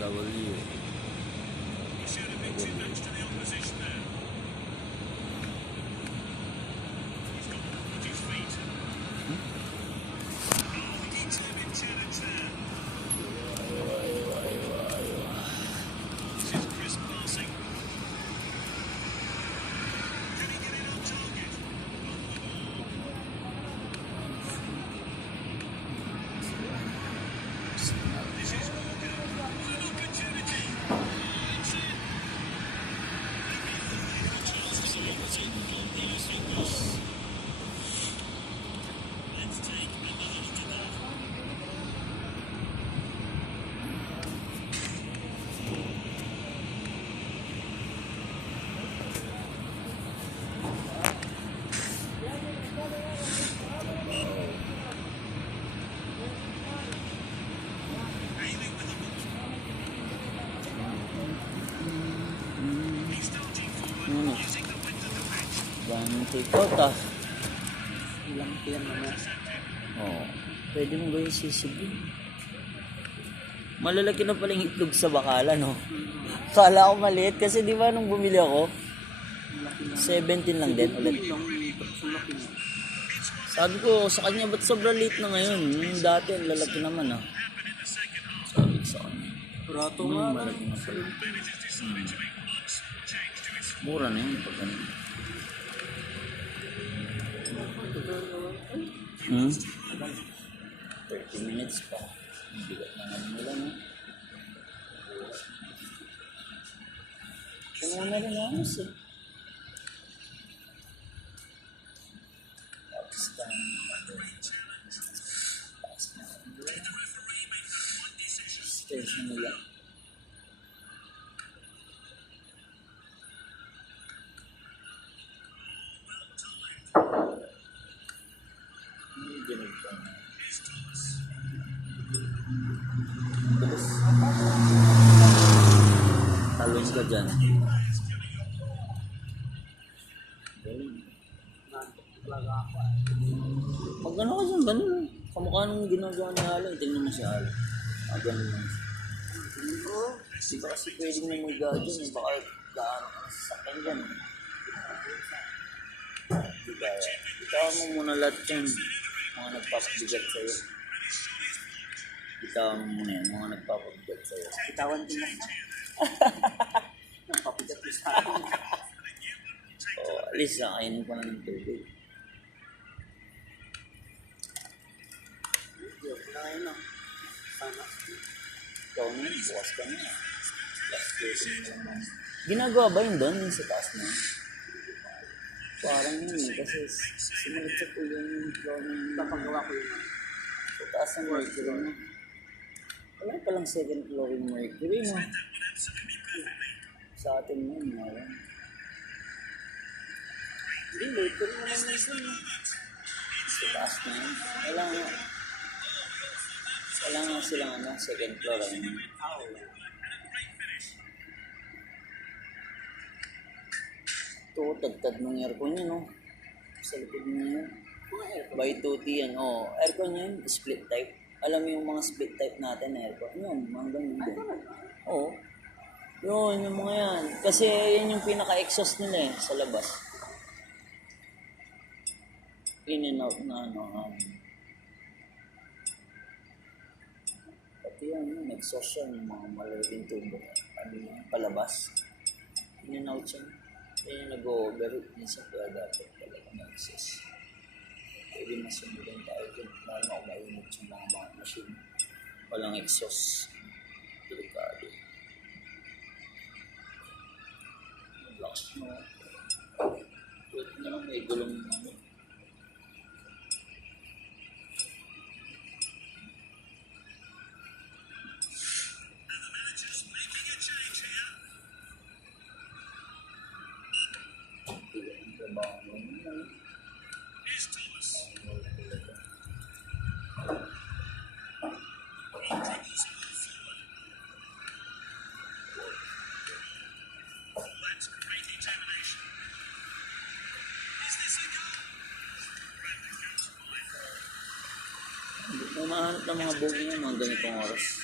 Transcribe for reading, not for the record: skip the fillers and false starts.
W. Take-out Ilang PM naman. Oo. Pwede mo gawin sisig yun. Malalaki na pala yung itlog sa bakala, no? Kala ko maliit kasi di ba nung bumili ako, 17 lang din ulit. Sabi ko sa kanya, ba't sobrang liit na ngayon? Yung dati, ang lalaki naman, ah. Sabi ko sa kanya. Prato nga. Malaki na pala. Mura na yun pag ano. 30 minutes pa. Bigat na naman nila, no? Kung na rin ayos, eh. Pakistan. Station nila. Talon ka dyan. Pag ano ka dyan, ganun. Kamukha nung ginagawa ni Alan. Tingnan mo si Alan. Ganun lang. Di ba kasi pwedeng na mag-gawa dyan. Baka gaano ka na sasakyan dyan. Di ba? Itawan mo muna lahat yan. Mga nagpapabigat sa'yo. Itawan mo muna yan. Mga nagpapabigat sa'yo. Itawan din lang. Napapigat ko sa akin. O, alis na. Kainin ko na ng tubig. Ngayon na. Sana. Ikaw na yun. Bukas ka na. Last closing mo naman. Ginagawa ba yun doon? Yung sa taas na yun? Parang yun eh. Kasi simulat sa po yung floor ng Papagawa ko yun. sa taas ng Mercury mo. Wala palang second floor yung Mercury mo. Sa atin yun. Wala. Hindi, later naman na yun. Sa taas na yun. Wala nga silang ano, second floor. Ano. Ito, tagtad ng aircon yun, no? Sa likod niya yun. By 2T yan, oo. Aircon yun, split type. Alam mo yung mga split type natin na aircon. Yun, mga ganyan din. Oo. Yun, yung mga yan. Kasi yan yung pinaka-exhaust nila eh, sa labas. In and out na ano. Pati yan, yung exhaust yan, yung mga malaking tubo. Ano yung palabas. In and out yan. Yan yung nag-overheat minsan kaya dapat talaga na-exhaust. Pwede masumulan tayo dyan. Lalo na kung mainit yung mga machine. Walang exhaust. Delikado. Lakas mo. Pwede na lang may gulong naman. Kung mahanap ng mga bogey niya, mga ganitong oras.